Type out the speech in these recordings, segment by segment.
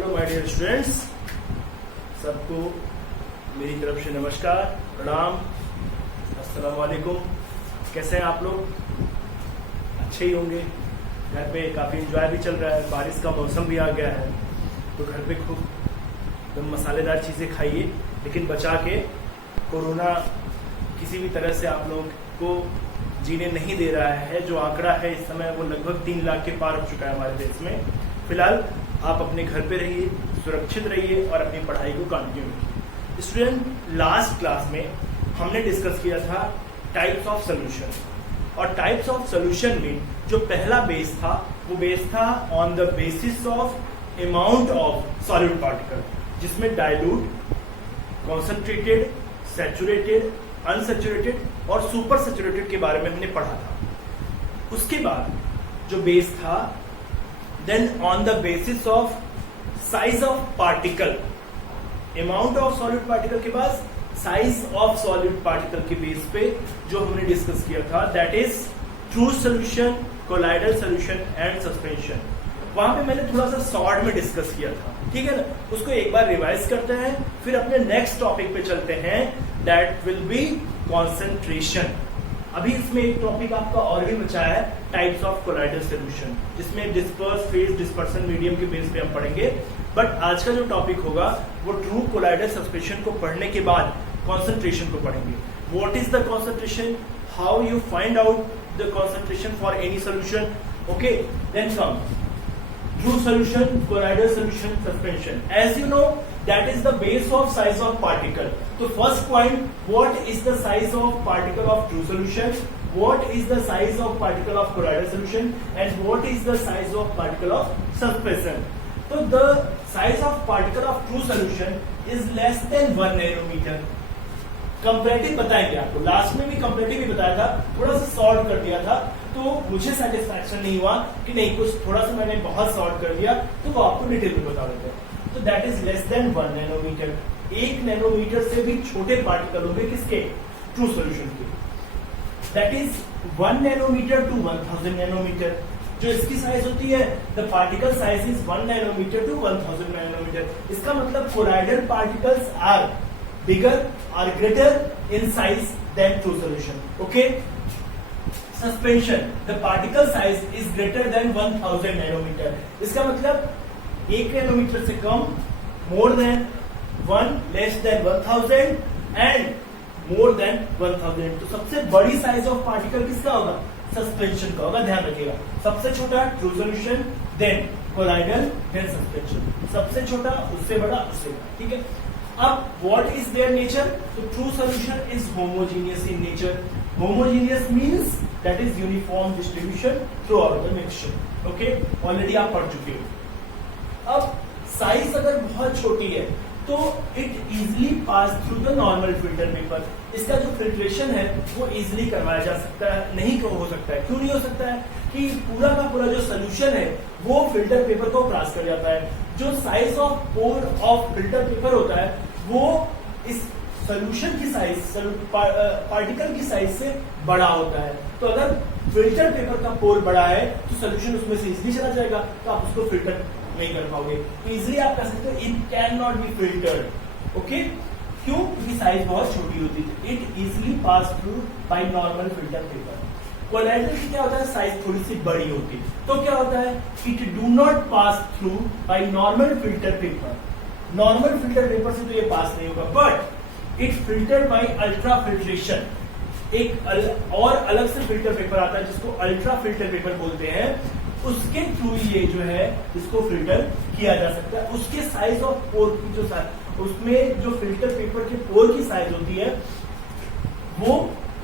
Hello my dear students, सबको मेरी तरफ से नमस्कार, प्रणाम, अस्सलाम वालेकुम। कैसे हैं आप लोग? अच्छे ही होंगे। घर पे काफ़ी एंजॉय भी चल रहा है, बारिश का मौसम भी आ गया है, तो घर पे खूब एकदम मसालेदार चीज़ें खाइए, लेकिन बचा के। कोरोना किसी भी तरह से आप लोग को जीने नहीं दे रहा है। जो आंकड़ा है इस समय वो लगभग 3 लाख के पार हो चुका है हमारे देश में। फिलहाल आप अपने घर पे रहिए, सुरक्षित रहिए और अपनी पढ़ाई को कंटिन्यू रखिए। स्टूडेंट, लास्ट क्लास में हमने डिस्कस किया था टाइप्स ऑफ सोल्यूशन, और टाइप्स ऑफ सोल्यूशन में जो पहला बेस था वो बेस था on the basis of amount of solid particle, जिसमें डाइल्यूट, कॉन्सेंट्रेटेड, सैचुरेटेड, अनसैचुरेटेड और सुपर सैचुरेटेड के बारे में हमने पढ़ा था। उसके बाद जो बेस था, then on the basis of size of particle, amount of solid particle के बाद साइज ऑफ सॉलिड पार्टिकल के बेस पे जो हमने डिस्कस किया था, that is true solution, colloidal solution and suspension. वहां पे मैंने थोड़ा सा शॉर्ट में डिस्कस किया था, ठीक है ना। उसको एक बार रिवाइज करते हैं, फिर अपने नेक्स्ट टॉपिक पे चलते हैं, दैट विल बी कॉन्सेंट्रेशन। अभी इसमें एक टॉपिक आपका और भी बचा है, टाइप्स ऑफ कोलाइडल सोल्यूशन, जिसमें डिस्पर्स, फेज, डिस्पर्सन, मीडियम के बेस पे हम पढ़ेंगे। बट आज का जो टॉपिक होगा वो ट्रू कोलाइडल सस्पेंशन को पढ़ने के बाद कॉन्सेंट्रेशन को पढ़ेंगे। What is the concentration, how you find out the concentration for any solution, okay. Then come true solution, colloidal solution, suspension. As you know, that is the base of size of particle. So first point, what is the size of particle of true solution? What is the size of particle of colloidal solution? And what is the size of particle of suspension? So the size of particle of true solution is less than 1 nanometer. Comparative बताएंगे आपको, last में भी comparative ही बताया था, थोड़ा सा short कर दिया था, तो मुझे सेटिस्फैक्शन नहीं हुआ कि नहीं, कुछ थोड़ा सा मैंने बहुत शॉर्ट कर दिया, तो वो आपको डिटेल में बता देते हैं। तो that is less than 1 nanometre. 1 nanometre से भी छोटे पार्टिकल होंगे किसके? ट्रू सोल्यूशन के। That is 1 nanometre to 1000 nanometre. जो इसकी साइज होती है, the particle size is 1 nanometre to 1000 nanometre. इसका मतलब colloidal particles are bigger or greater in size than true solution, okay. Suspension, the particle size is greater than 1000 nanometer. इसका मतलब 1 nanometre से कम, more than 1, less than 1000 and more than 1000। तो सबसे बड़ी size of particle किसका होगा? Suspension का होगा, ध्यान रखिएगा। सबसे छोटा true solution, then colloidal, then suspension. सबसे छोटा, उससे बड़ा, उससे बड़ा, ठीक है। अब what is their nature? So true solution is homogeneous in nature. Homogeneous means that is uniform distribution throughout the mixture. Okay? Already आप पढ़ चुके हो। अब साइज अगर बहुत छोटी है तो it easily pass through the normal filter paper. इसका जो फिल्ट्रेशन है वो इजिली करवाया जा सकता है, नहीं हो सकता है। क्यों नहीं हो सकता है? कि पूरा का पूरा जो सोल्यूशन है वो फिल्टर पेपर को क्रॉस कर जाता है। जो size of pore of filter paper होता है वो इस सोल्यूशन की साइज, पार्टिकल की साइज से बड़ा होता है। तो अगर फिल्टर पेपर का पोर बड़ा है तो सोल्यूशन उसमें से इजिली चला जाएगा, तो आप उसको फिल्टर नहीं कर पाओगे। तो इजिली आप कह सकते हो it can not B filtered, okay. क्यों? क्योंकि साइज बहुत छोटी होती है। It easily pass through by normal filter paper. Colloidal की क्या होता है? साइज थोड़ी सी बड़ी होती है, तो क्या होता है? It do not pass through by normal filter paper. Normal filter paper से तो ये पास नहीं होगा, but it filter by ultra filtration. एक और अलग से फिल्टर पेपर आता है जिसको अल्ट्रा फिल्टर पेपर बोलते हैं, उसके थ्रू ये जो है इसको फिल्टर किया जा सकता है। उसके साइज ऑफ पोर की जो उसमें जो फिल्टर पेपर के पोर की साइज होती है वो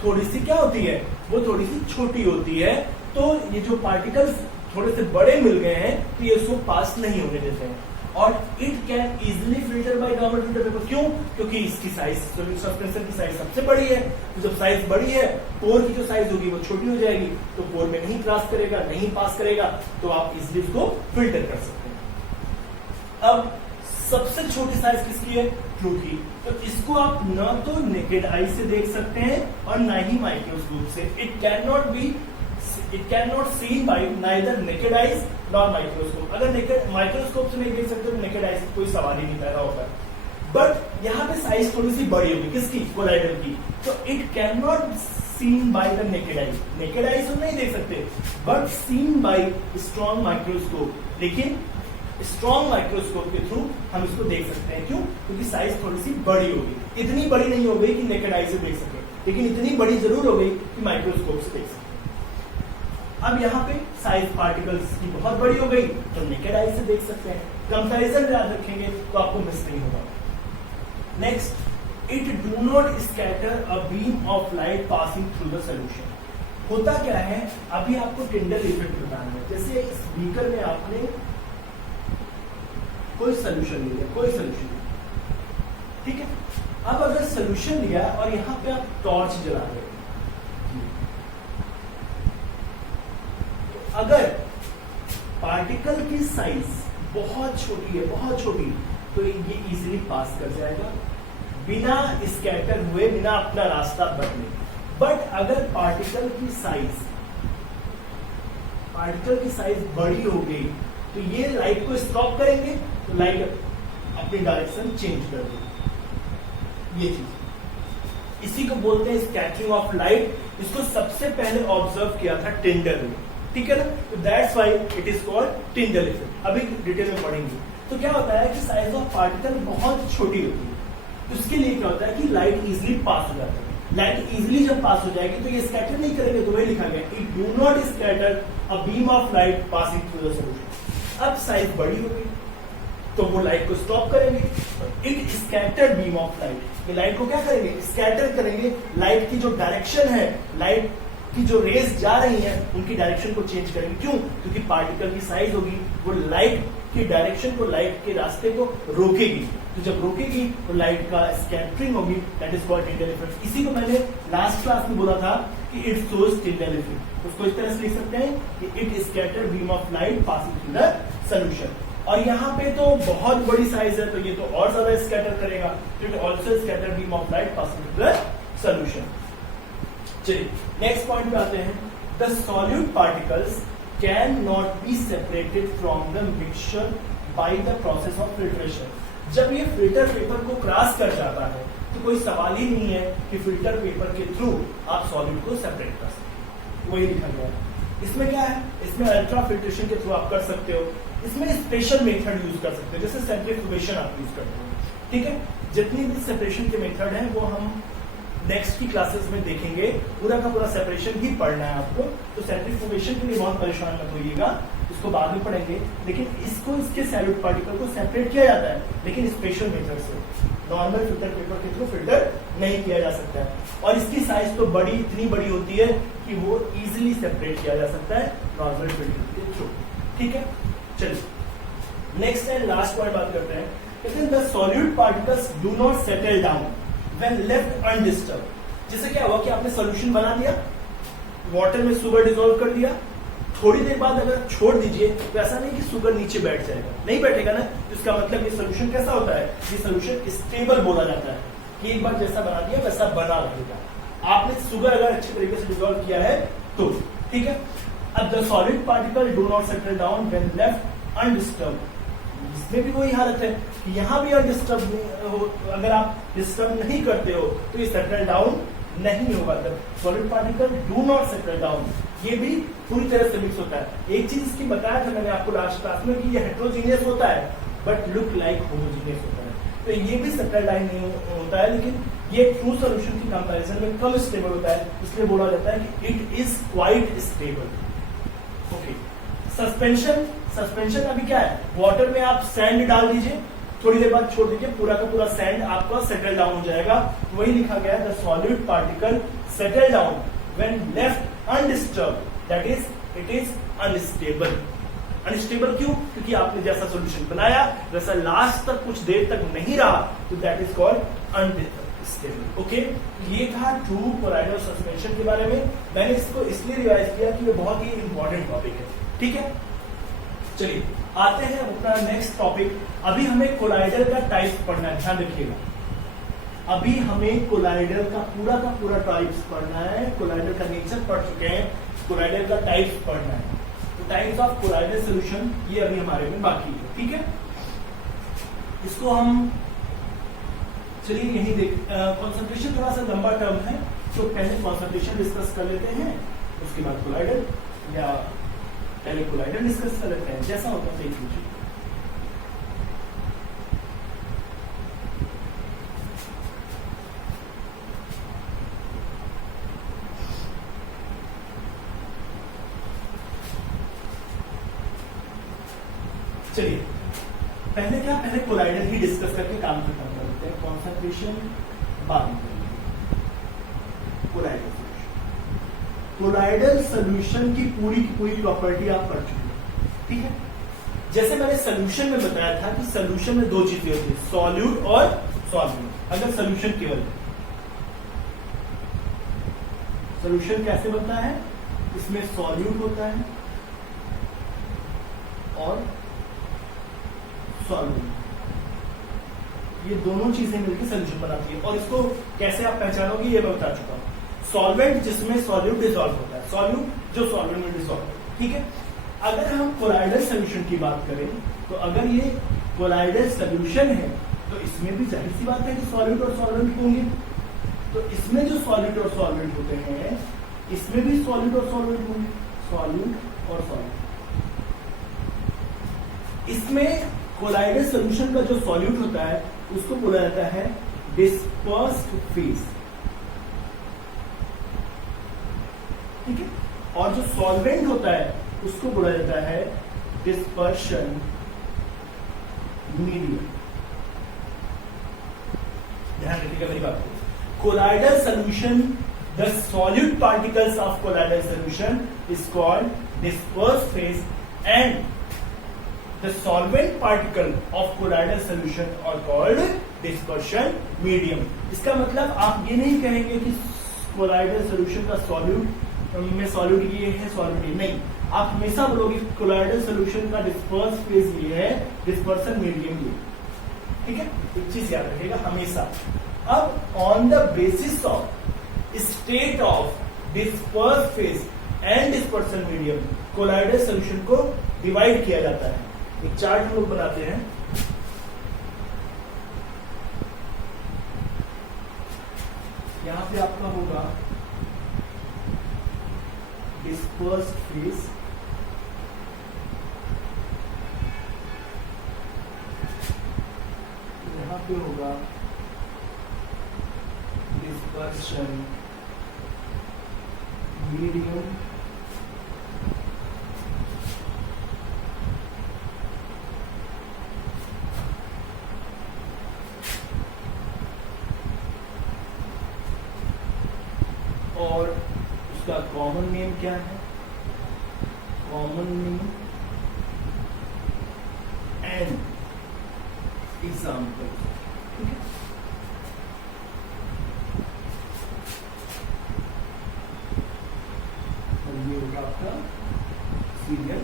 थोड़ी सी क्या होती है? वो थोड़ी सी छोटी होती है। तो ये जो पार्टिकल्स थोड़े से बड़े मिल गए हैं तो ये उसको पास नहीं होने देते हैं, और it can easily filter by normal filter paper. क्यों? क्योंकि इसकी साइज, सस्पेंशन की साइज सबसे बड़ी है। तो जब साइज बड़ी है, पोर की जो साइज होगी वो छोटी हो जाएगी, तो पोर में नहीं क्रॉस करेगा, नहीं पास करेगा, तो आप इजिली उसको फिल्टर कर सकते हैं। अब सबसे छोटी साइज किसकी है? ट्रू की। तो इसको आप न तो नेकेड आई से देख सकते हैं और ना ही माइक्रोस्कोप से। It can not be it can not seen by neither naked eyes nor microscope. अगर नेकेड माइक्रोस्कोप से नहीं देख सकते तो नेकेड आइज कोई सवाल ही नहीं पैदा होता है। बट यहाँ पे साइज थोड़ी सी बड़ी होगी, किसकी? कोलाइडर की। तो it can not seen by the naked eyes. Naked eyes हम नहीं देख सकते, but seen by strong microscope. लेकिन स्ट्रॉन्ग माइक्रोस्कोप के थ्रू हम इसको देख सकते हैं। क्यों? क्योंकि साइज थोड़ी सी बड़ी होगी। इतनी बड़ी नहीं हो गई कि नेकेड आई से देख सके, लेकिन इतनी बड़ी जरूर हो गई कि माइक्रोस्कोप से देख सके। अब यहाँ पे साइज पार्टिकल्स की बहुत बड़ी हो गई तो नेकेड आई से देख सकते हैं। कंपैरिजन याद रखेंगे तो आपको मिस नहीं होगा। Next, it do not scatter a beam of light passing through the solution. होता क्या है, अभी आपको टिंडल इफेक्ट बताना है। जैसे इस बीकर में आपने कोई सोल्यूशन लिया, कोई सोल्यूशन, ठीक है। अब अगर सोल्यूशन लिया और यहां पे आप टॉर्च जला रहे हो, तो अगर पार्टिकल की साइज बहुत छोटी है, बहुत छोटी, तो ये इजीली पास कर जाएगा बिना स्कैटर हुए, बिना अपना रास्ता बदले। बट अगर पार्टिकल की साइज बड़ी हो गई तो ये लाइट को स्टॉप करेंगे, तो लाइट अपनी डायरेक्शन चेंज कर देगी। ये चीज, इसी को बोलते हैं स्कैटरिंग ऑफ लाइट। इसको सबसे पहले ऑब्जर्व किया था टिंडल ने, ठीक है ना। तो that's why it is called Tyndall effect. अभी डिटेल में पढ़ेंगे। तो क्या होता है कि साइज ऑफ पार्टिकल बहुत छोटी होती है, तो इसके लिए क्या होता है कि लाइट इजिली पास हो जाती है। लाइट इजिली जब पास हो जाएगी तो ये स्कैटर नहीं करेंगे, तो वही लिखा गया, it do not scatter a beam of light passing through the solution. अब साइज बड़ी हो गई तो वो लाइट को स्टॉप करेंगे। It scatter beam of light, ये लाइट को क्या करेंगे? स्कैटर करेंगे। लाइट की जो डायरेक्शन है, लाइट की जो रेज जा रही हैं, उनकी डायरेक्शन को चेंज करेंगे। क्यों? क्योंकि पार्टिकल की साइज होगी, वो लाइट की डायरेक्शन को, लाइट के रास्ते को रोकेगी। तो जब रोकेगी तो लाइट का स्कैटरिंग होगी, that is called Tyndall effect. इसी को मैंने लास्ट क्लास में बोला था कि इट शोज टिंडल इफेक्ट। उसको इस तरह से लिख सकते हैं कि it scatter beam of light passing through the solution. और यहाँ पे तो बहुत बड़ी साइज है, तो ये तो और ज्यादा स्कैटर करेगा। It also scatter beam of light passing through the solution. चलिए नेक्स्ट पॉइंट पे आते हैं। The solute particles can not be separated from the mixture by the process of filtration. जब ये फिल्टर पेपर को क्रॉस कर जाता है तो कोई सवाल ही नहीं है कि फिल्टर पेपर के थ्रू आप सॉलिड को सेपरेट कर सकते, वही लिखा गया है। इसमें क्या है? इसमें अल्ट्रा फिल्ट्रेशन के थ्रू आप कर सकते हो। इसमें स्पेशल मेथड यूज कर सकते हो, जैसे सेंट्रीफ्यूगेशन आप यूज करते हो, ठीक है। जितनी भी सेपरेशन के मेथड हैं वो हम नेक्स्ट की क्लासेस में देखेंगे। पूरा का पूरा सेपरेशन ही पढ़ना है आपको, तो सेंट्रीफ्यूगेशन के लिए बहुत परेशान मत होइएगा, इसको बाद में पढ़ेंगे। लेकिन इसको, इसके सॉलिड पार्टिकल को सेपरेट किया जाता है, लेकिन स्पेशल मेथड से। नॉर्मल फिल्टर पेपर के थ्रू फिल्टर नहीं किया जा सकता है। और इसकी साइज तो बड़ी, इतनी बड़ी होती है कि वो इजिली सेपरेट किया जा सकता है नॉर्मल फिल्टर के थ्रू, ठीक है। चलिए नेक्स्ट एंड लास्ट पॉइंट बात करते हैं। कहते हैं the solute particles do not settle down when left undisturbed. जैसे क्या हुआ कि आपने सॉल्यूशन बना दिया, वाटर में शुगर डिसॉल्व कर दिया, थोड़ी देर बाद अगर छोड़ दीजिए तो ऐसा नहीं कि शुगर नीचे बैठ जाएगा, नहीं बैठेगा ना। इसका मतलब ये सोल्यूशन कैसा होता है? ये सोल्यूशन स्टेबल बोला जाता है कि एक बार जैसा बना दिया वैसा बना रहेगा। आपने शुगर अगर अच्छे तरीके से डिसॉल्व किया है तो, ठीक है। अब the solid particle do not settle down when left undisturbed. इसमें भी वही हालत है कि यहाँ भी अनडिस्टर्ब हो, अगर आप डिस्टर्ब नहीं करते हो तो ये सेटल डाउन नहीं होगा। The solid particle do not settle down, ये भी पूरी तरह से मिक्स होता है। एक चीज इसकी बताया था मैंने आपको लास्ट क्लास में कि ये हेट्रोजीनियस होता है बट लुक लाइक होमोजीनियस होता है। तो ये भी सेटल डाउन नहीं होता है, लेकिन ये ट्रू सॉल्यूशन की कंपैरिजन में कम स्टेबल होता है, इसलिए बोला जाता है कि it is quite stable. Okay, suspension अभी क्या है? वाटर में आप सैंड डाल दीजिए, थोड़ी देर बाद छोड़ दीजिए, पूरा का पूरा सैंड आपका सेटल डाउन हो जाएगा। वही लिखा गया है the solid particle settle down when left undisturbed, that is it is unstable. Unstable क्यों? क्योंकि आपने जैसा सॉल्यूशन बनाया वैसा लास्ट तक कुछ देर तक नहीं रहा, तो that is called unstable. Okay, ये था ट्रू कोलाइडल सस्पेंशन के बारे में। मैंने इसको इसलिए रिवाइज किया कि ये बहुत ही इंपॉर्टेंट टॉपिक है, ठीक है। चलिए आते हैं अपना नेक्स्ट टॉपिक। अभी हमें कोलाइडल का टाइप पढ़ना है, ध्यान रखिएगा। अभी हमें कोलाइडल का पूरा टाइप्स पढ़ना है। कोलाइडल का नेचर पढ़ चुके हैं, कोलाइडल का टाइप्स पढ़ना है। तो टाइप्स ऑफ कोलाइडल सॉल्यूशन ये अभी हमारे में बाकी है, ठीक है। इसको हम चलिए यही देख, कॉन्सेंट्रेशन थोड़ा सा लंबा टर्म है, तो पहले कॉन्सेंट्रेशन डिस्कस कर लेते हैं, उसके बाद कोलाइडल, या पहले कोलाइडल डिस्कस कर लेते हैं, जैसा होता है देख लीजिए। चलिए पहले कोलाइडल ही डिस्कस करके काम खत्म कर लेते हैं, कॉन्सेंट्रेशन बाद में करेंगे। कोलाइडल सॉल्यूशन की पूरी प्रॉपर्टी आप पढ़ चुके हैं, ठीक है। जैसे मैंने सॉल्यूशन में बताया था कि सॉल्यूशन में दो चीजें होती है, सॉल्यूट और सॉल्वेंट। अगर सॉल्यूशन केवल सॉल्यूशन कैसे बनता है, इसमें सॉल्यूट होता है और सॉल्वेंट, ये दोनों चीजें मिलकर सॉल्यूशन बनाती है। और इसको कैसे आप पहचानोगे ये मैं बता चुका हूं। सॉल्वेंट जिसमें सॉल्यूट डिसॉल्व होता है, सॉल्यूट जो सॉल्वेंट में डिसॉल्व होता है, ठीक है। अगर हम कोलाइडल सॉल्यूशन की बात करें, तो अगर ये कोलाइडल सॉल्यूशन है तो इसमें भी जाहिर सी बात है कि सॉल्यूट और सॉल्वेंट होंगे। तो इसमें जो सॉल्यूट और सॉल्वेंट होते हैं, इसमें भी सॉल्यूट और सॉल्वेंट होंगे, सॉल्यूट और सॉल्वेंट। इसमें कोलाइडल सॉल्यूशन का जो सॉल्यूट होता है उसको बोला जाता है डिस्पर्स्ड फेज, ठीक है। और जो सॉल्वेंट होता है उसको बोला जाता है डिस्पर्शन मीडियम। ध्यान रखिएगा मेरी बात को। Colloidal solution, the solute particles of colloidal solution is called dispersed phase and the solvent particle of colloidal solution are called dispersion medium। इसका मतलब आप ये नहीं कहेंगे कि colloidal solution का सॉल्यूट में सॉल्यूट ये है, सॉल्वेंट ये नहीं। आप हमेशा बोलोगे colloidal solution का डिस्पर्स फेज ये है, डिस्पर्सन मीडियम ये, ठीक है। एक चीज याद रखिएगा हमेशा। अब on the basis of state of disperse phase and dispersion medium colloidal solution को डिवाइड किया जाता है। एक चार्ट हम लोग बनाते हैं, यहां पे आपका होगा डिस्पर्स्ड फेज, यहां पे होगा डिस्पर्शन मीडियम, और उसका कॉमन नेम क्या है, कॉमन नेम एंड एग्जाम्पल, ठीक है। और ये होगा आपका सीरियल,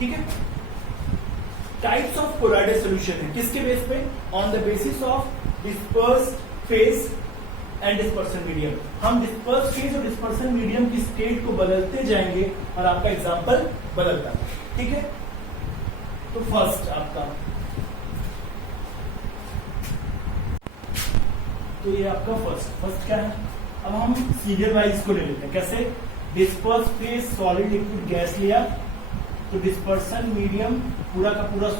ठीक है। टाइप्स ऑफ कोलाइडल सॉल्यूशन है किसके बेस पे, on the basis of dispersed phase and dispersion medium. हम डिस्पर्स फेज और डिस्पर्सन मीडियम की स्टेट को बदलते जाएंगे और आपका एग्जांपल बदलता है, ठीक है। तो फर्स्ट आपका, तो ये आपका फर्स्ट क्या है। अब हम सीरियल वाइज को ले लेते हैं, कैसे, disperse phase solid liquid gas लिया, तो डिस्पर्सन मीडियम पूरा का पूरा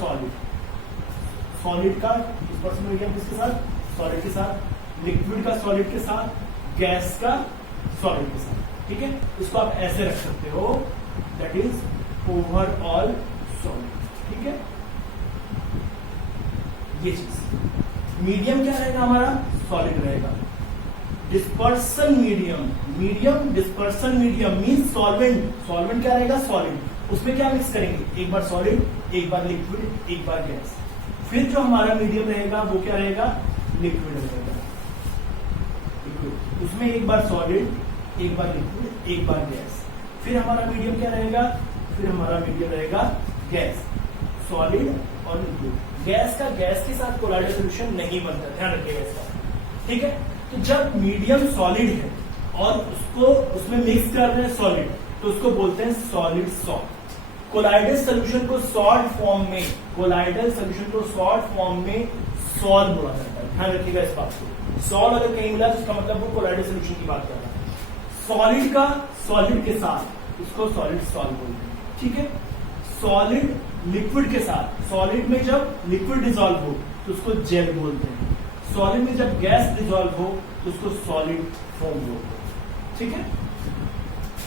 सॉलिड का डिस्पर्सन मीडियम किसके साथ, सॉलिड के साथ, लिक्विड का सॉलिड के साथ, गैस का सॉलिड के साथ, ठीक है। इसको आप ऐसे रख सकते हो, दैट इज ओवरऑल सॉलिड, ठीक है। ये चीज मीडियम क्या रहेगा हमारा, सॉलिड रहेगा। Dispersion medium dispersion medium means solvent क्या रहेगा, सॉलिड। उसमें क्या मिक्स करेंगे, एक बार सॉलिड, एक बार लिक्विड, एक बार गैस। फिर जो हमारा मीडियम रहेगा वो क्या रहेगा, लिक्विड रहेगा। उसमें एक बार सॉलिड, एक बार लिक्विड, एक बार गैस। फिर हमारा मीडियम क्या रहेगा, फिर हमारा मीडियम रहेगा गैस, सॉलिड और लिक्विड। गैस का गैस के साथ कोलाइडल सॉल्यूशन नहीं बनता, ध्यान रखिएगा इसका, ठीक है। तो जब मीडियम सॉलिड है और उसको उसमें मिक्स कर रहे हैं सॉलिड, तो उसको बोलते हैं सॉलिड सॉल्ट। कोलाइडल सोल्यूशन को सॉल्ट फॉर्म में, कोलाइडल सोल्यूशन को सॉल्ट फॉर्म में सॉल्व बोला जाता है। ध्यान रखिएगा इस बात को, सॉल्व अगर कहीं मिला तो उसका मतलब वो कोलाइडल सोल्यूशन की बात कर रहा है। सॉलिड का सॉलिड के साथ उसको सॉलिड सॉल्व बोलते हैं, ठीक है। सॉलिड लिक्विड के साथ, सॉलिड में जब लिक्विड डिसॉल्व हो तो उसको जेल बोलते हैं, सॉलिड में जब गैस डिसॉल्व हो तो उसको सॉलिड फोम बोलते हैं, ठीक है।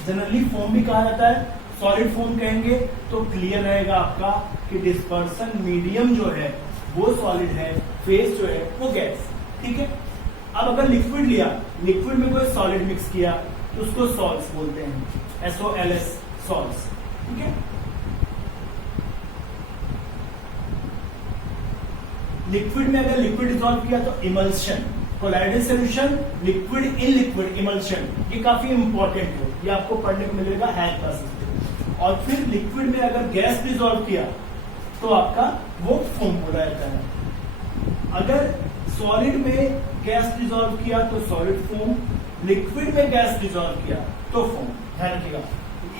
जनरली फोम भी कहा जाता है, सॉलिड फोम कहेंगे तो क्लियर रहेगा आपका कि डिस्पर्सन मीडियम जो है वो सॉलिड है, फेस जो है वो गैस, ठीक है। अब अगर लिक्विड लिया, लिक्विड में कोई सॉलिड मिक्स किया तो उसको सॉल्ट्स बोलते हैं, SOLS सॉल्ट्स, ठीक है। लिक्विड में अगर लिक्विड डिसॉल्व किया तो emulsion, colloidal solution, liquid in liquid emulsion, ये काफी इंपॉर्टेंट है, ये आपको पढ़ने को मिलेगा हायर क्लासेस में। और फिर लिक्विड में अगर गैस डिसॉल्व किया तो आपका वो फोम बोला जाता है। अगर सॉलिड में गैस डिसॉल्व किया तो सॉलिड फोम, लिक्विड में गैस डिसॉल्व किया तो फोम। ध्यान रखिएगा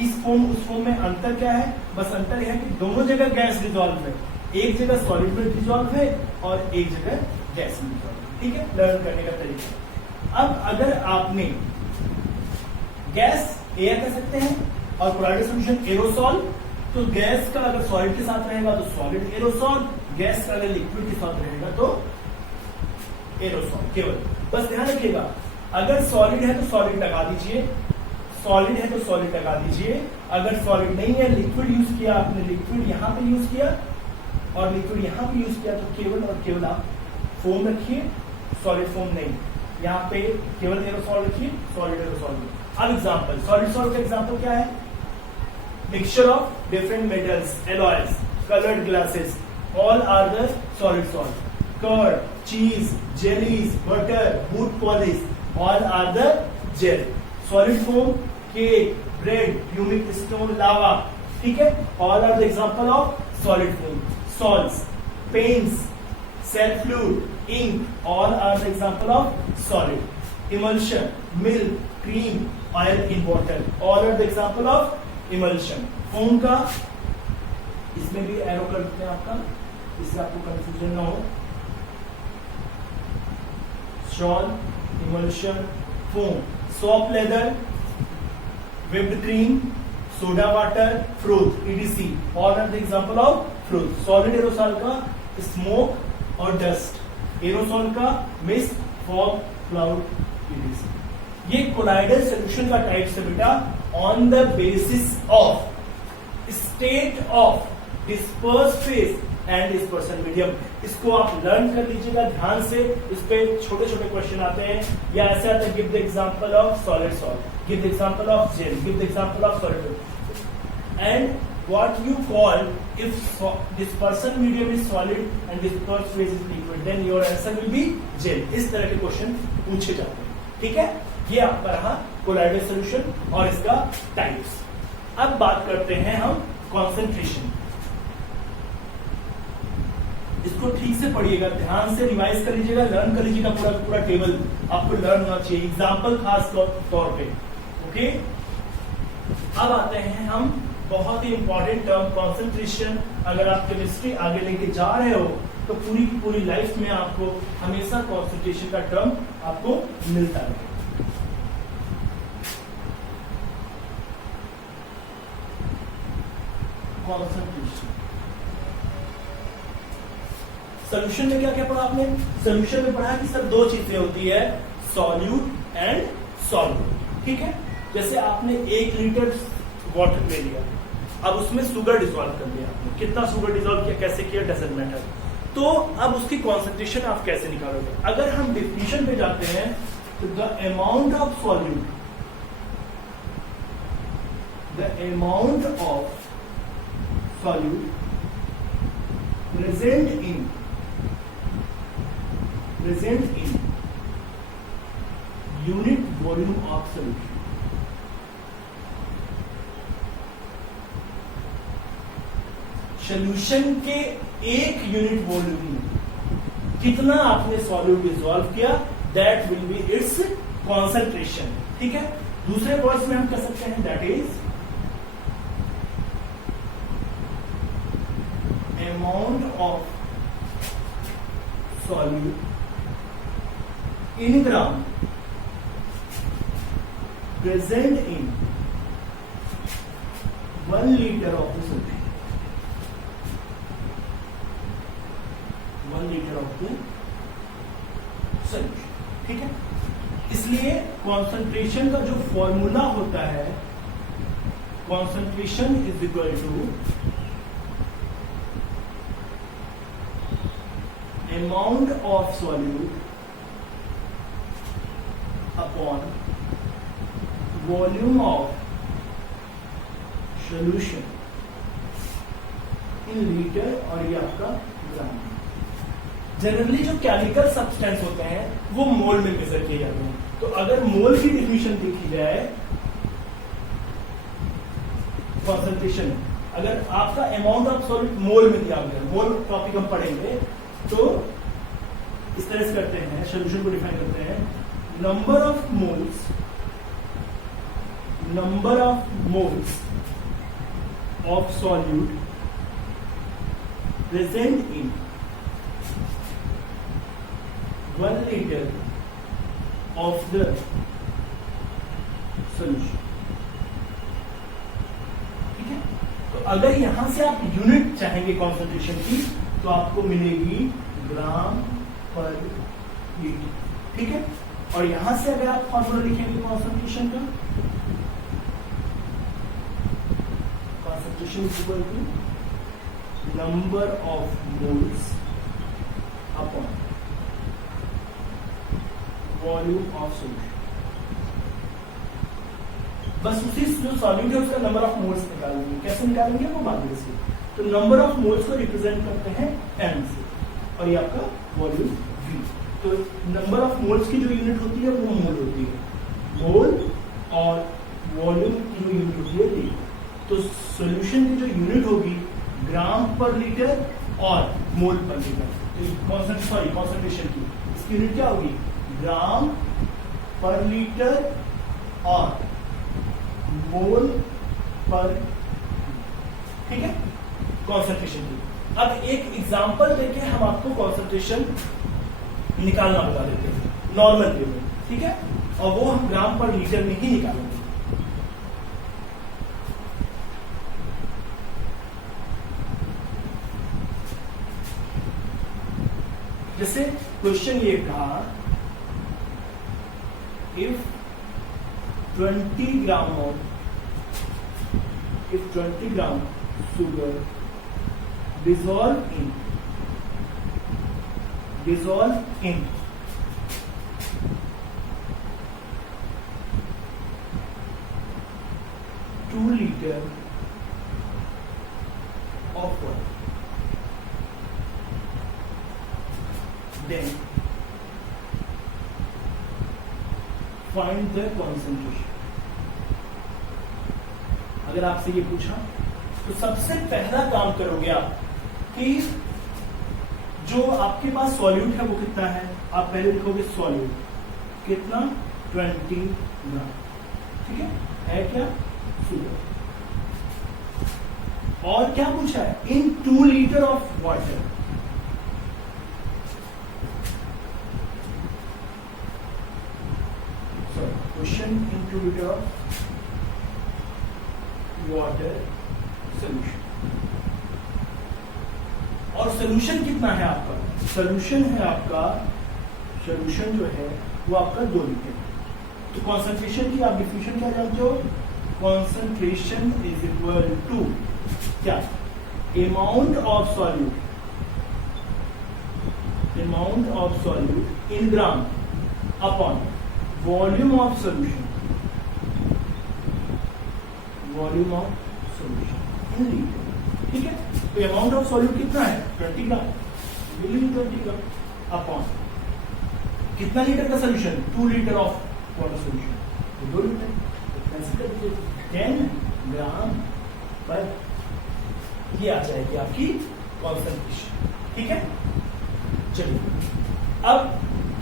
इस फोम उस फोम में अंतर क्या है, बस अंतर यह है कि दोनों जगह गैस डिसॉल्व है, एक जगह सॉलिड में डिसॉल्व है और एक जगह गैस में डिसॉल्व है, ठीक है। लर्न करने का तरीका। अब अगर आपने गैस एयर कह सकते हैं और कोलाइडल सॉल्यूशन एरोसॉल, तो गैस का अगर सॉलिड के साथ रहेगा तो सॉलिड एरोसॉल, गैस का अगर लिक्विड के साथ रहेगा तो एरोसॉल केवल। बस ध्यान रखिएगा अगर सॉलिड है तो सॉलिड लगा दीजिए, सॉलिड है तो सॉलिड लगा दीजिए, अगर सॉलिड नहीं है, लिक्विड यूज किया आपने, लिक्विड यहां पे यूज किया और लिक्विड यहां पे यूज किया, तो केवल और केवल आप फोम रखिए, सॉलिड फोम नहीं, यहाँ पे केवल एरोसॉल रखिए, सॉलिड एरोसॉल नहीं। अब एग्जांपल, सॉलिड सॉल्ट का एग्जांपल क्या है, mixture of different metals, alloys, coloured glasses, all are the solid salt. Curd, cheese, jellies, butter, wood polish, all are the gel. Solid foam, cake, bread, humic stone, lava, ठीक है, all are the example of solid foam. Salts, paints, cell fluid, ink, all are the example of solid. Emulsion, milk, cream, oil in bottle, all are the example of emulsion. Foam का इसमें भी arrow कर देते हैं आपका, इससे आपको confusion ना हो। Straw, emulsion, foam, soap leather, whipped cream, soda water, fruit, etc. All are the example of fruit. Solid aerosol का smoke और डस्ट, एरोसॉल का मिस्ट, फॉग, क्लाउड, ये कोलाइडल सॉल्यूशन का टाइप्स है बेटा, on the basis of state of disperse phase and dispersion medium. इसको आप learn कर लीजिएगा ध्यान से, इस पे छोटे छोटे क्वेश्चन आते हैं या ऐसे आता है, give the example of solid salt, give the example of gel, give the example of solid, and what you call if dispersion medium is solid and dispersed phase is liquid, then your answer will be gel। इस तरह के question पूछे जाते हैं, ठीक है। ये आपका रहा कोलाइडल सॉल्यूशन और इसका टाइप्स। अब बात करते हैं हम कॉन्सेंट्रेशन। इसको ठीक से पढ़िएगा, ध्यान से रिवाइज कर लीजिएगा, लर्न कर लीजिएगा, पूरा पूरा टेबल आपको लर्न होना चाहिए, एग्जाम्पल खास तौर पे, ओके। अब आते हैं हम बहुत ही इंपॉर्टेंट टर्म कॉन्सेंट्रेशन। अगर आप केमिस्ट्री आगे लेके जा रहे हो तो पूरी की पूरी लाइफ में आपको हमेशा कॉन्सेंट्रेशन का टर्म आपको मिलता है। कॉन्सेंट्रेशन सोल्यूशन में क्या क्या पढ़ा आपने, सोल्यूशन में पढ़ा कि सर दो चीजें होती है, सॉल्यूट एंड सॉल्वेंट, ठीक है। जैसे आपने 1 लीटर वाटर ले लिया, अब उसमें शुगर डिसॉल्व कर लिया आपने, कितना शुगर डिसॉल्व किया, कैसे किया, डजंट मैटर। तो अब उसकी कॉन्सेंट्रेशन आप कैसे निकालोगे, अगर हम डिफिनेशन पे जाते हैं तो the amount of solute, the amount of solute present in unit volume of solution. Solution के 1 यूनिट वॉल्यूम में कितना आपने सॉल्यूट डिसॉल्व किया, that will be it's concentration. ठीक है, दूसरे वर्ड्स में हम कह सकते हैं that is amount of solute in gram present in 1 liter of the solution. 1 liter of the solution. ठीक है, इसलिए कॉन्सेंट्रेशन का जो फॉर्मूला होता है, concentration is equal to amount of solute upon volume of solution in liter, और ये आपका ग्राम। जनरली जो केमिकल सब्सटेंस होते हैं वो मोल में मेजर किए जाते हैं। तो अगर मोल की डेफिनेशन देखी जाए, कॉन्सेंट्रेशन, अगर आपका अमाउंट ऑफ सॉल्यूट मोल में दिया गया, मोल टॉपिक हम पढ़ेंगे, तो इस तरह से करते हैं, सॉल्यूशन को डिफाइन करते हैं, number of moles of solute present in 1 liter of the solution। ठीक है, तो अगर यहां से आप यूनिट चाहेंगे कॉन्सेंट्रेशन की, तो आपको मिलेगी ग्राम पर लीटर। ठीक है, और यहां से अगर आप फॉर्मूला लिखेंगे कॉन्सेंट्रेशन का, concentration is equal to number of moles upon volume of solution. बस उसी जो सॉल्यूट है उसका नंबर ऑफ मोल्स निकालेंगे। कैसे निकालेंगे वो बाद में। तो नंबर ऑफ मोल्स को रिप्रेजेंट करते हैं एन से, और ये आपका वॉल्यूम वी। तो नंबर ऑफ मोल्स की जो यूनिट होती है वो मोल होती है, मोल, और वॉल्यूम की जो यूनिट होती है लीटर। तो सॉल्यूशन की जो यूनिट होगी ग्राम पर लीटर और मोल पर लीटर। तो कॉन्सेंट्रेशन की इसकी यूनिट क्या होगी, ग्राम पर लीटर और मोल पर। ठीक है, कॉन्सेंट्रेशन की। अब एक एग्जांपल देके हम आपको कॉन्सेंट्रेशन निकालना बता देते हैं नॉर्मल वे में। ठीक है, और वो हम ग्राम पर लीटर में ही निकालेंगे। जैसे क्वेश्चन ये कहा, if 20 gram sugar dissolve in 2 liter of water, then find the concentration। अगर आपसे ये पूछा तो सबसे पहला काम करोगे आप कि जो आपके पास सॉल्यूट है वो कितना है, आप पहले लिखोगे सॉल्यूट कितना, 20 ग्राम। ठीक है क्या, शुगर। और क्या पूछा है, इन 2 litre of water. Question in 2 liter of water solution। और सोल्यूशन कितना है आपका, सोल्यूशन जो है वो आपका 2 लीटर। तो कॉन्सेंट्रेशन की आप डिफिनेशन क्या जानते हो, कॉन्सेंट्रेशन इज इक्वल टू क्या, amount of solute in gram upon volume of solution in litre. ठीक है, तो अमाउंट ऑफ सॉल्यूट कितना है, 20 ग्राम, 20 ग्राम अपॉन कितना लीटर का solution, 2 litre of water solution, 2 litre. 10 ग्राम पर ये आ जाएगी आपकी कॉन्सेंट्रेशन। ठीक है, चलिए अब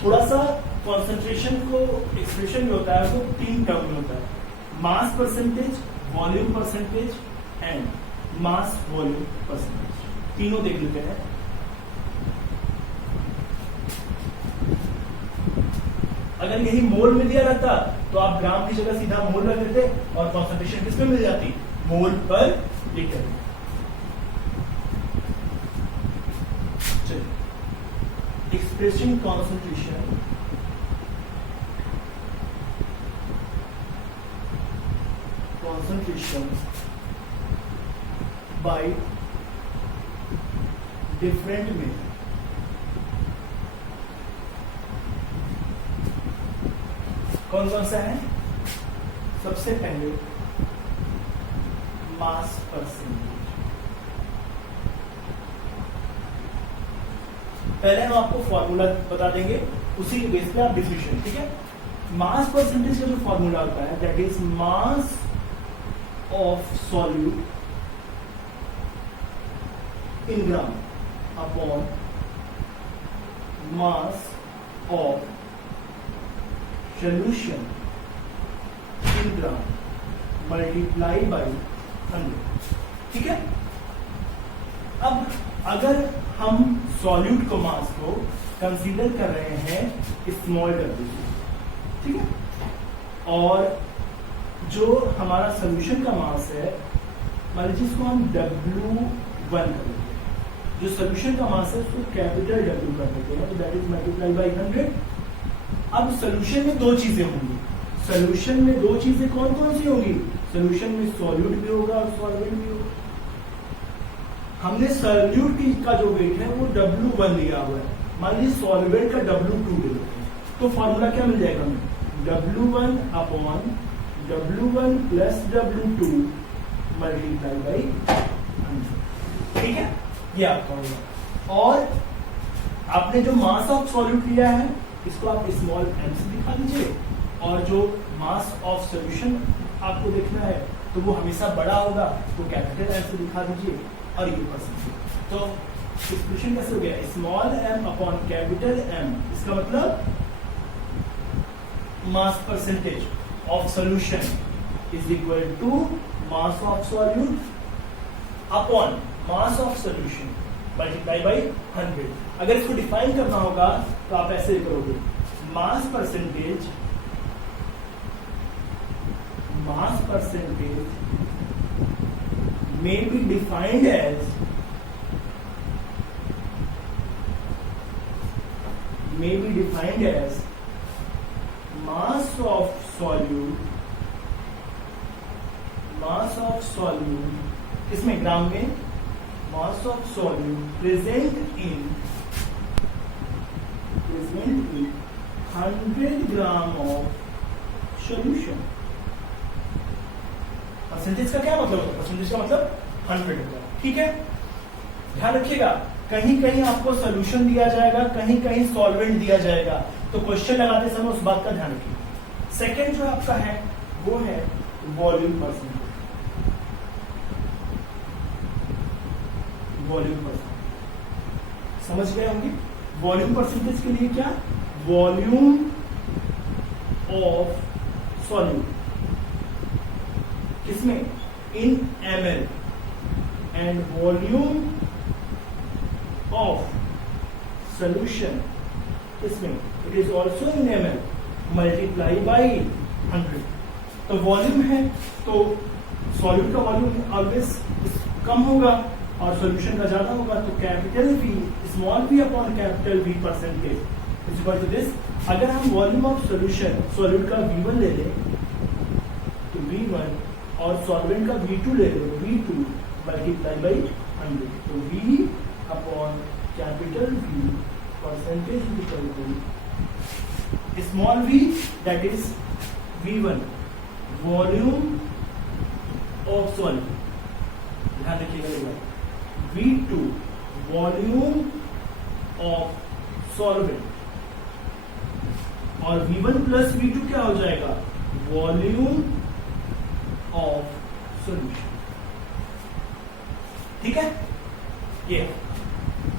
थोड़ा सा कॉन्सेंट्रेशन को एक्सप्रेशन जो होता है वो 3 टर्म में होता है, mass percentage, volume percentage and mass volume percentage. तीनों देख लेते हैं। अगर यही मोल में दिया रहता तो आप ग्राम की जगह सीधा मोल रख देते और कॉन्सेंट्रेशन किस पे मिल जाती, मोल पर लीटर। चलिए, expressing concentration by different method. कौन कौन सा है? सबसे पहले मास परसेंटेज। पहले हम आपको फॉर्मूला बता देंगे, उसी के बेस पे आप डिफिनेशन, ठीक है। मास परसेंटेज का जो फॉर्मूला होता है that is mass of solute in gram upon mass of solution in gram multiply by 100, ठीक है। अब अगर हम सॉल्यूट को मास को कंसीडर कर रहे हैं स्मॉल w, ठीक है, और जो हमारा सोल्यूशन का मास है मान लीजिए इसको हम W1 कर देते हैं, जो सोल्यूशन का मास है उसको कैपिटल W कर देते हैं, तो दैट इज मल्टीप्लाई बाई 100। अब सोल्यूशन में दो चीजें होंगी, सोल्यूशन में दो चीजें कौन कौन सी होंगी? सोल्यूशन में सॉल्यूट भी होगा और सॉल्वेंट भी होगा। हमने सॉल्यूट का जो वेट है वो W1 लिया हुआ है, मान लीजिए सॉल्वेंट का W2 ले लेते हैं, तो फॉर्मूला क्या मिल जाएगा हमें? W1 upon W1 plus W2 multiply by 100, ठीक है, ये आपका होगा। और आपने जो मास ऑफ सॉल्यूट लिया है इसको आप स्मॉल m से दिखा दीजिए, और जो मास ऑफ सॉल्यूशन आपको देखना है तो वो हमेशा बड़ा होगा, तो कैपिटल M से दिखा दीजिए, और ये परसेंटेज। तो एक्सप्रेशन कैसे हो गया? Small m upon capital M, इसका मतलब mass percentage of solution is equal to mass of solute upon mass of solution multiply by 100। अगर इसको डिफाइन करना होगा तो आप ऐसे करोगे, mass percentage may be defined as mass of solute इसमें ग्राम में, mass of solute present in 100 gram of solution. Percentage का क्या मतलब होता है? परसेंटेज का मतलब 100 होता है, ठीक है। ध्यान रखिएगा, कहीं कहीं आपको सॉल्यूशन दिया जाएगा, कहीं कहीं सॉल्वेंट दिया जाएगा, तो क्वेश्चन लगाते समय उस बात का ध्यान रखिए। सेकेंड जो आपका है वो है वॉल्यूम परसेंटेज। समझ गए होंगे? वॉल्यूम परसेंटेज के लिए क्या? वॉल्यूम ऑफ सॉल्यूट किसमें? In ml, and volume of solution किसमें? It is also in ml multiply by 100। तो वॉल्यूम है तो सॉल्यूट का वॉल्यूम ऑलवेज कम होगा और सॉल्यूशन का ज्यादा होगा, तो capital V small v upon capital V percentage is equal to this. अगर हम वॉल्यूम ऑफ सॉल्यूशन सॉल्यूट का V1 ले लें तो V1 और सॉल्वेंट का V2 ले लें V2 मल्टीप्लाई बाई 100, तो V upon capital V percentage is equal to small v that is V1 volume of solute, ध्यान रखिएगा, V2 वॉल्यूम ऑफ सॉल्वेंट, और V1 प्लस V2 क्या हो जाएगा? वॉल्यूम ऑफ सॉल्यूशन, ठीक है। ये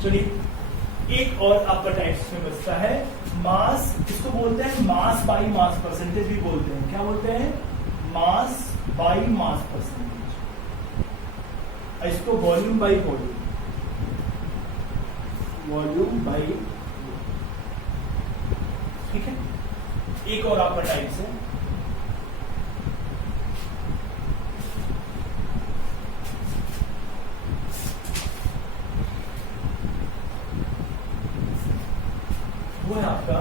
चलिए एक और आपका टाइप्स में बचता है मास, इसको बोलते हैं मास बाई मास परसेंटेज भी बोलते हैं। क्या बोलते हैं? Mass by mass percentage. इसको volume by volume, volume by, ठीक है। एक और आपका टाइप्स है वो है आपका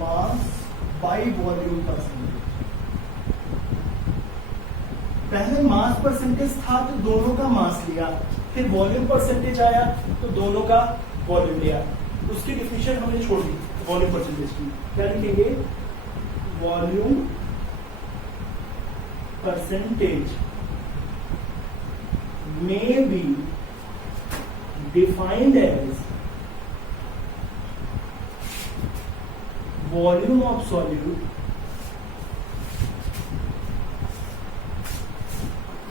मास बाई वॉल्यूम परसेंटेज। पहले मास परसेंटेज था तो दोनों का मास लिया, फिर वॉल्यूम परसेंटेज आया तो दोनों का वॉल्यूम लिया। उसकी डिफिनेशन हमने छोड़ दी वॉल्यूम परसेंटेज की। क्या लिखेंगे? Volume percentage may be defined as volume of solute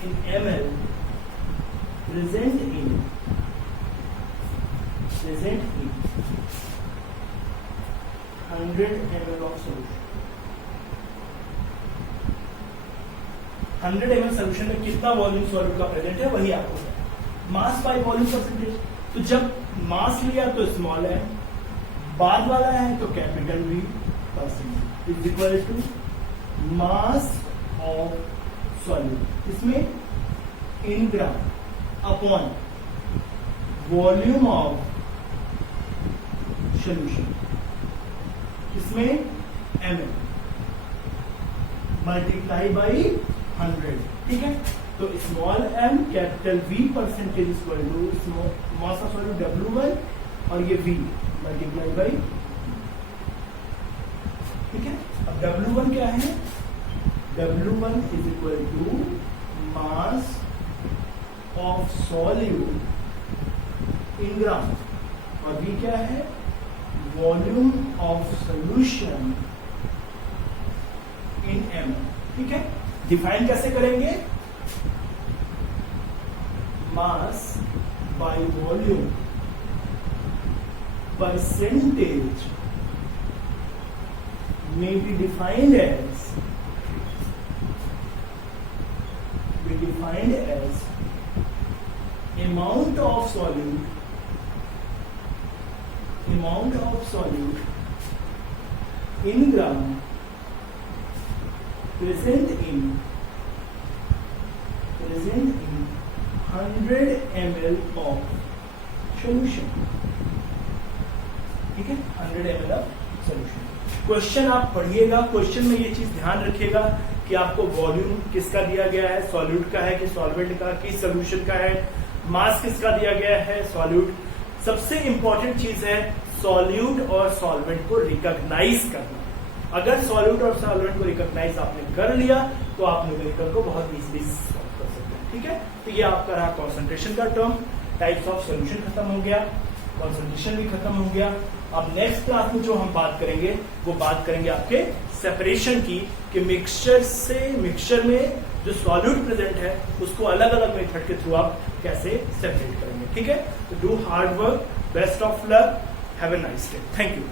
in ml present in 100 ml of solution। 100 ml solution में कितना वॉल्यूम सॉल्यूट का प्रेजेंट है वही आपको मास बाय वॉल्यूम परसेंटेज। तो जब मास लिया तो स्मॉल है, बाद वाला है तो capital V percentage is equal to mass of solute, इसमें in gram upon volume of solution, इसमें ml मल्टीप्लाई बाई 100, ठीक है। तो small m capital V percentage equal to mass of solute W1 और ये V मल्टीप्लाई बाई, ठीक है। अब W1 क्या है? W1 is equal to mass of solute in gram और V क्या है? Volume of solution in ml, ठीक है। डिफाइन कैसे करेंगे? Mass by volume percentage may be defined as amount of solute in gram present in 100 ml of solution, ठीक है। 100 ml of solution। Question आप पढ़िएगा, क्वेश्चन में ये चीज ध्यान रखिएगा कि आपको वॉल्यूम किसका दिया गया है, सॉल्यूट का है कि सॉल्वेंट का कि सोल्यूशन का है, मास किसका दिया गया है, सॉल्यूट। सबसे इंपॉर्टेंट चीज है सॉल्यूट और सॉल्वेंट को रिकॉग्नाइज करना। अगर सॉल्यूट और सॉल्वेंट को रिकॉग्नाइज आपने कर लिया तो आप न्यूमेरिकल को बहुत इजीली सॉल्व कर सकते हैं, ठीक है। तो ये आपका रहा कंसंट्रेशन का टर्म, टाइप्स ऑफ सॉल्यूशन खत्म हो गया, कंसंट्रेशन भी खत्म हो गया। अब नेक्स्ट क्लास में जो हम बात करेंगे वो बात करेंगे आपके सेपरेशन की, कि मिक्सचर में जो सॉल्यूट प्रेजेंट है उसको अलग अलग मेथड के थ्रू आप कैसे सेपरेट करेंगे, ठीक है। तो do hard work, best of luck, have a nice day, thank you.